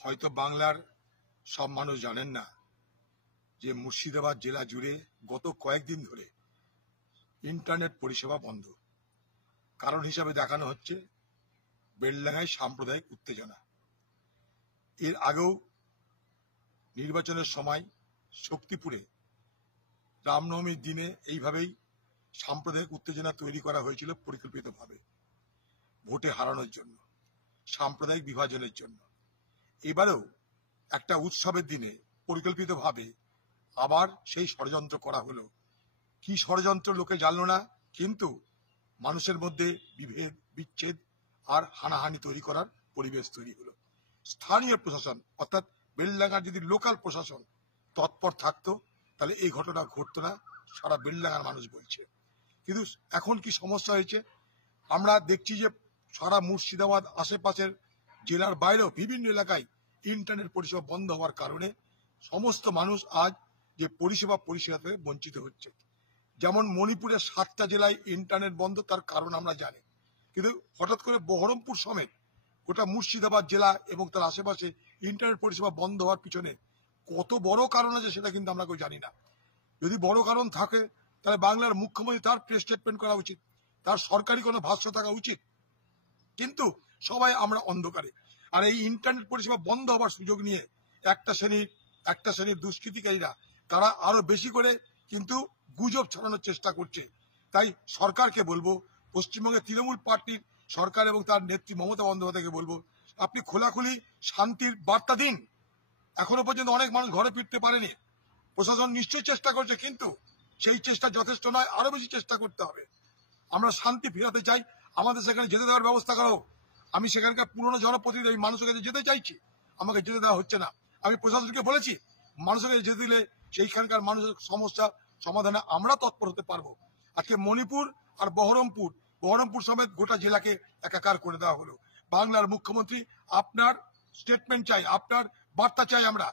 হয়তো বাংলার সব মানুষ জানেন না যে মুর্শিদাবাদ জেলা জুড়ে গত কয়েকদিন ধরে ইন্টারনেট পরিষেবা বন্ধ। কারণ হিসাবে দেখানো হচ্ছে বেলডাঙ্গায় সাম্প্রদায়িক উত্তেজনা। এর আগেও নির্বাচনের সময় শক্তিপুরে রামনবমীর দিনে এইভাবেই সাম্প্রদায়িক উত্তেজনা তৈরি করা হয়েছিল পরিকল্পিতভাবে, ভোটে হারানোর জন্য, সাম্প্রদায়িক বিভাজনের জন্য। এবারেও একটা উৎসবের দিনে পরিকল্পিতভাবে আবার সেই ষড়যন্ত্র করা হলো। কি ষড়যন্ত্র লোকে জানলো না, কিন্তু মানুষের মধ্যে বিভেদ, বিচ্ছেদ আর হানাহানি তৈরি করার পরিবেশ তৈরি হলো। স্থানীয় প্রশাসন অর্থাৎ বেলডাঙ্গার যদি লোকাল প্রশাসন তৎপর থাকতো তাহলে এই ঘটনা ঘটতো না, সারা বেলডাঙ্গার মানুষ বলছে। কিন্তু এখন কি সমস্যা হয়েছে, আমরা দেখছি যে সারা মুর্শিদাবাদ আশেপাশের জেলার বাইরেও বিভিন্ন এলাকায় ইন্টারনেট পরিষেবা বন্ধ হওয়ার কারণে সমস্ত মানুষ আজ যে পরিষেবা থেকে বঞ্চিত হচ্ছে। যেমন মণিপুরের 7টা জেলায় ইন্টারনেট বন্ধ, তার কারণ আমরা জানি, কিন্তু হঠাৎ করে বহরমপুর সমেত গোটা মুর্শিদাবাদ জেলা এবং তার আশেপাশে ইন্টারনেট পরিষেবা বন্ধ হওয়ার পিছনে কত বড় কারণ আছে সেটা কিন্তু আমরা কেউ জানি না। যদি বড় কারণ থাকে তাহলে বাংলার মুখ্যমন্ত্রী তার প্রেস স্টেটমেন্ট করা উচিত, তার সরকারি কোনো ভাষ্য থাকা উচিত। কিন্তু সবাই আমরা অন্ধকারে। আর এই ইন্টারনেট পরিষেবা বন্ধ হওয়ার সুযোগ নিয়ে একটা শ্রেণীর দুষ্কৃতিকারীরা তারা আরো বেশি করে কিন্তু গুজব ছড়ানোর চেষ্টা করছে। তাই সরকারকে বলবো, পশ্চিমবঙ্গের তৃণমূল পার্টির সরকার এবং তার নেত্রী মমতা বন্দ্যোপাধ্যায়কে বলবো, আপনি খোলাখুলি শান্তির বার্তা দিন। এখনো পর্যন্ত অনেক মানুষ ঘরে ফিরতে পারেনি, প্রশাসন নিশ্চয়ই চেষ্টা করছে, কিন্তু সেই চেষ্টা যথেষ্ট নয়, আরো বেশি চেষ্টা করতে হবে। আমরা শান্তি ফেরাতে চাই, আমাদের সেখানে যেতে দেওয়ার ব্যবস্থা করো। আমি সেখানকার পুরনো জনপ্রতিনিধি, মানুষের কাছে যেতে চাইছি, আমাকে যেতে দেওয়া হচ্ছে না। আমি প্রশাসনকে বলেছি মানুষের কাছে যেতে দিলে সেইখানকার মানুষের সমস্যা সমাধানে আমরা তৎপর হতে পারবো। আজকে মণিপুর আর বহরমপুর সমেত গোটা জেলাকে একাকার করে দেওয়া হলো। বাংলার মুখ্যমন্ত্রী, আপনার স্টেটমেন্ট চাই, আপনার বার্তা চাই আমরা।